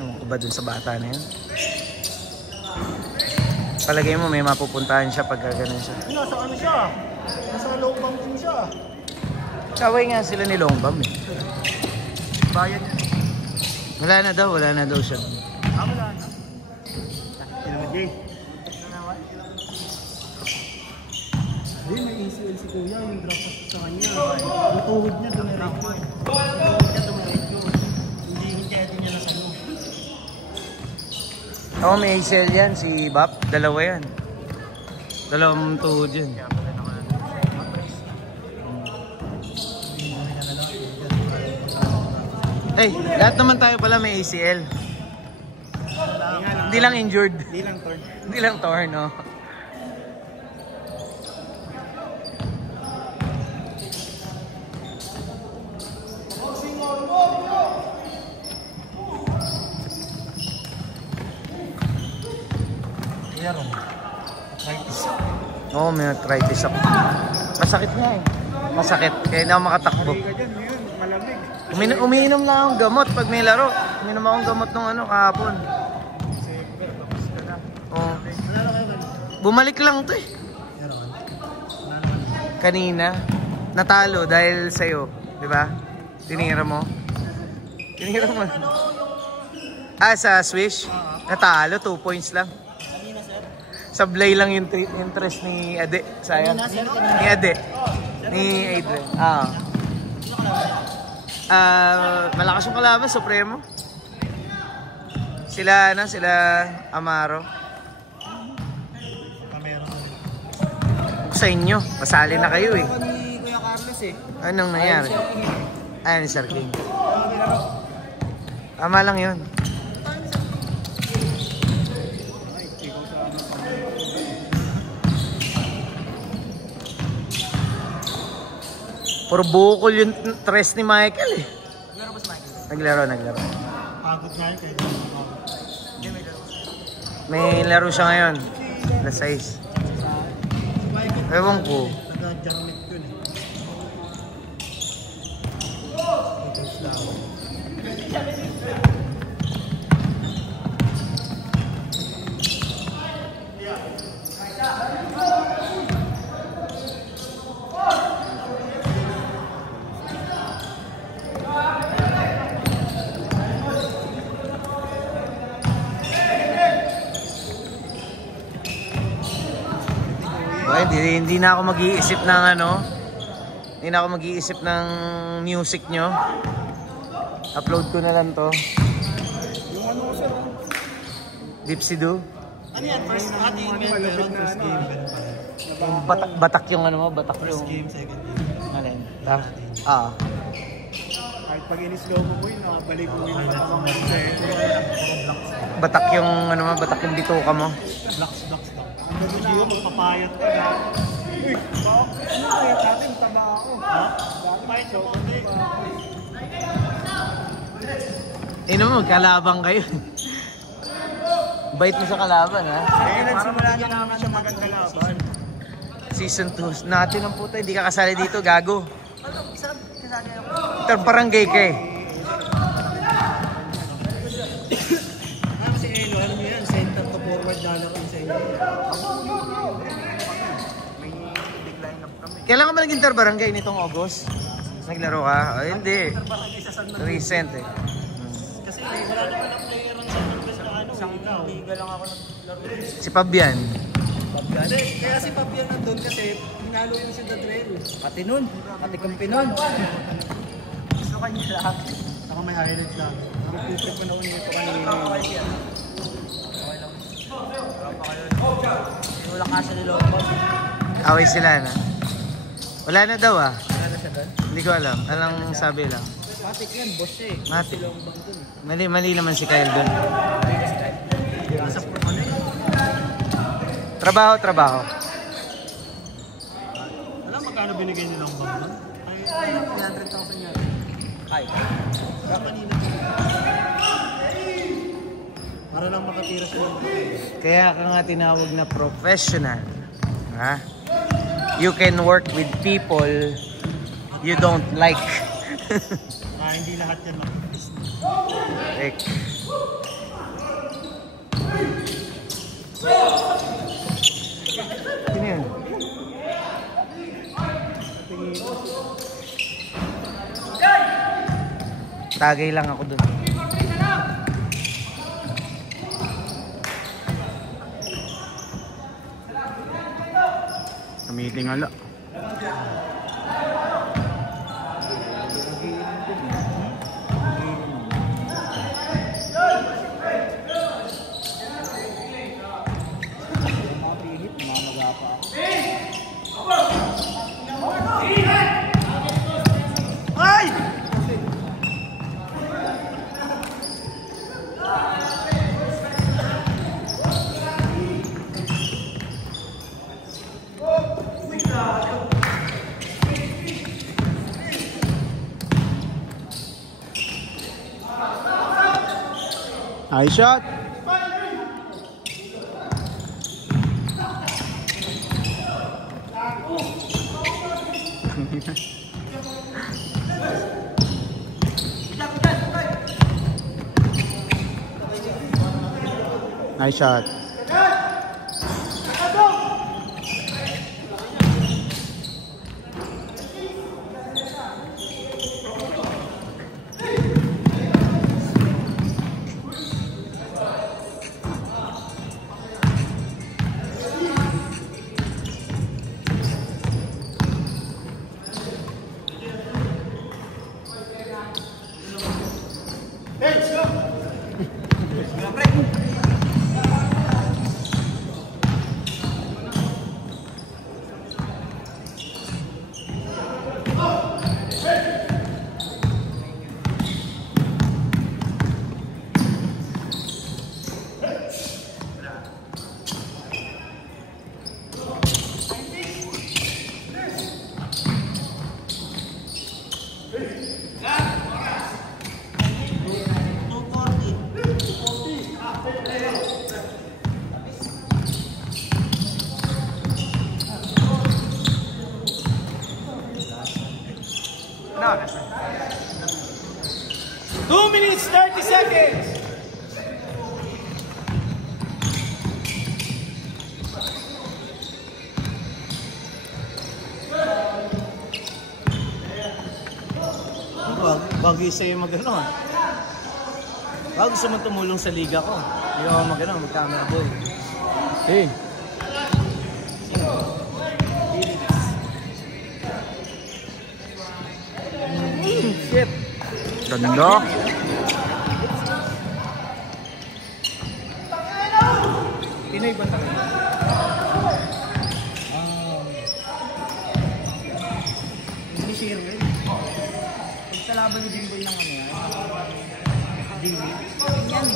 Ewan ko ba dun sa bata na yun? Palagay mo may mapupuntahan siya pag gano'n siya. Nasa ano siya? Nasa Longbang din siya. Kaway nga sila ni Longbang eh. Bayan niya. Wala na daw siya. Wala na. Jay. Ayun, may ACL si Kuya, yung drop sa kanya. Yung tuhod niya, dumiretso. Hindi niya nasalo. Oo, may ACL yan, si Bap. Dalawa yan. Dalawang tuhod yan. Eh, lahat naman tayo pala may ACL. Hindi lang injured. Hindi lang torn. Hindi lang torn, no? Oo, may arthritis ako. Masakit nga eh. Masakit. Kaya hindi ako makatakbo. Umiinom lang akong gamot pag may laro. Umiinom akong gamot nung ano kahapon. Oo. Bumalik lang to eh. Kanina. Natalo dahil sa'yo. Diba? Tinira mo. Tinira mo. Ah, sa Swish? Natalo, 2 points lang. Sablay lang yung interest ni Ade. Sayang. Ni Ade. Ni Adrian. Malakas yung kalaban, Supremo. Sila Amaro. Sa inyo, masali na kayo eh. Kuya Carlos eh. Anong nangyari? Ayan, Sir King. Tama lang yun. Puro bukol yung tres ni Michael eh. Naglaro ba si Michael? Naglaro. Pagod nga yun kayo. Hindi, may laro. May laro siya ngayon. Alas 6. Ewan ko. Taga-Jarmit ko eh. Hindi na ako mag-iisip ng ano. Hindi na ako mag-iisip ng music nyo. Upload ko na lang to. Yung ano ko sir? Dipsy Do. Ano yan? First game. Batak yung ano mo, batak yung... First game, second game. Alin? Kahit pag in-slow mo yun, nakabalik mo yung patamang Batak yung ano mo, batak yung bituka mo. Blocks. Ang nagiging magpapayat ka na. Uy, ano kaya natin? Tama ako. Ha? Payat ka pa. Ino mo, kalabang kayo. Bait mo sa kalaban, ha? Nagsimula niya naman siya maganda laban. Season 2 natin ang puta, hindi ka kasali dito, gago. Parangay ka eh. Si Elo, alam mo yan, center to forward lalaro sa inyo. May big lineup kami. Kailan ka ba nag-interbarangay nitong August? Naglaro ka? O hindi. Recent eh. Kasi wala naman ang player ang sa liga lang ako naglaro. Si Fabian. Kaya si Fabian nandun kasi pinalo yung si Dadrell. Pati nun, pati kampi nun. Gusto kanya lahat. Ako may highlight lang. Nakapupit ko na unin ito kanina. Okay lang. Wala kasi ni Longbang. Away sila na. Wala na daw ah. Wala na siya doon? Hindi ko alam. Alang sabi lang. Matik yan, boss eh. Matik. Si Longbang dun. Mali naman si Kyle dun. Nasa pro ano eh. Trabaho. Alam magkano binigay ni Longbang doon? Ay, 300,000 yan. Ay. Kanina. Para lang makatira sa Longbang. Kaya ka nga tinawag na professional. Ha? You can work with people you don't like. Hindi lahat yan makikis. Tagay lang ako dun. Kamiting ala. Nice shot. Nice shot. No, that's right. 2 minutes 30 seconds. Bagay sa'yo mag-ano ah. Bago gusto mo tumulong sa liga ko. Hindi ako mag-ano, mag-camera boy. Hey. Shit. Ganda. Pinoy ba tayo? Hindi siya rin. Pagkalaban ni Jimboy ng ano yan. Jimboy. Yan.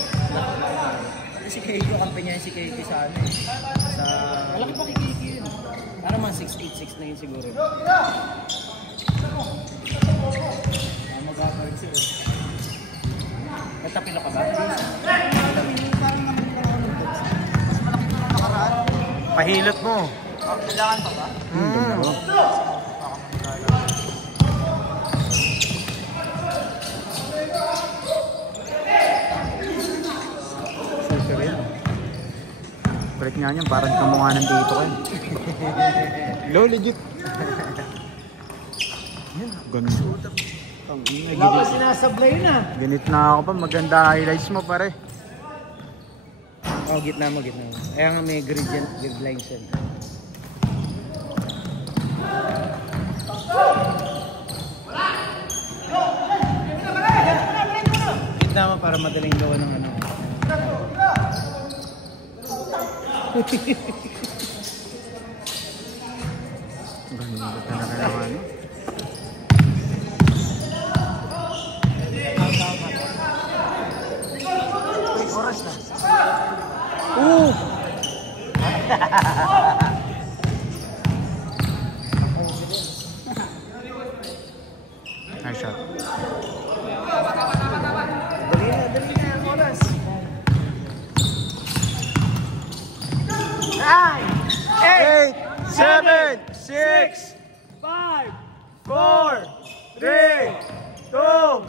Si Keiko, kampanya si Keiko sa ano eh. Sa... Malaki pa kay Keiko yun. Para mga 6'8", 6'9" siguro. Mag-aparit siya. Nagtapilo ka ba? Pahilot mo. Kailangan pa ba? Balik nga niyan, parang kamukha ng dito kayo. Hello, legit. Ganda. Baka sinasablay na. Ganit na ako pa, maganda highlights mo pare. Oh, gitna mo, gitna mo. Kaya nga may gradient, grid lines yan. Gitna mo para madaling gawa ng ano. Ganda talaga naman. Oras na. Nice shot. Dali na ang oras. 9, 8, 7, 6, 5, 4, 3, 2,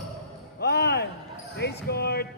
1. They scored.